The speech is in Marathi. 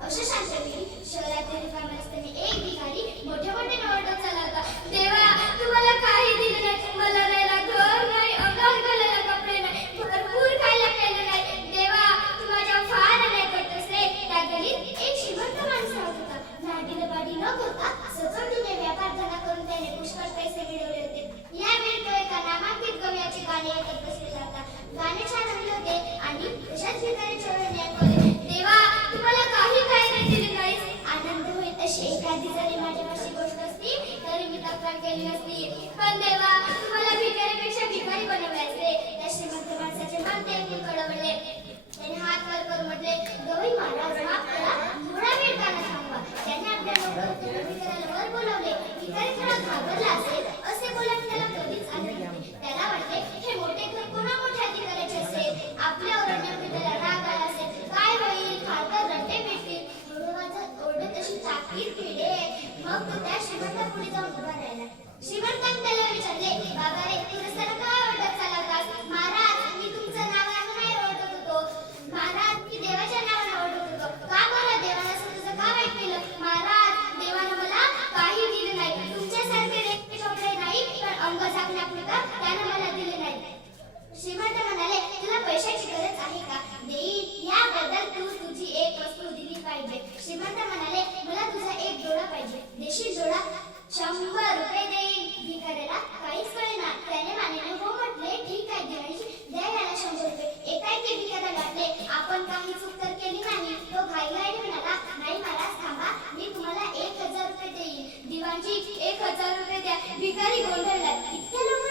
我是单雪玲 श्रीमंत म्हणाले मला तुझा एक जोडा पाहिजे. देशी जोडा शंभर रुपये देईल. भिकाऱ्याला काहीच कळेना. त्याने मानेने हो म्हटले ठीक आहे गिराणीची द्या याला शंभर रुपये. एकाएकी भिकाऱ्या लागले आपण काही चूक तर केली नाही. तो घाई घाई म्हणाला नाही महाराज थांबा. मी तुम्हाला एक हजार रुपये देईन दिवाणजी एक हजार रुपये द्या. भिकारी गोंधळला इतक्या लोक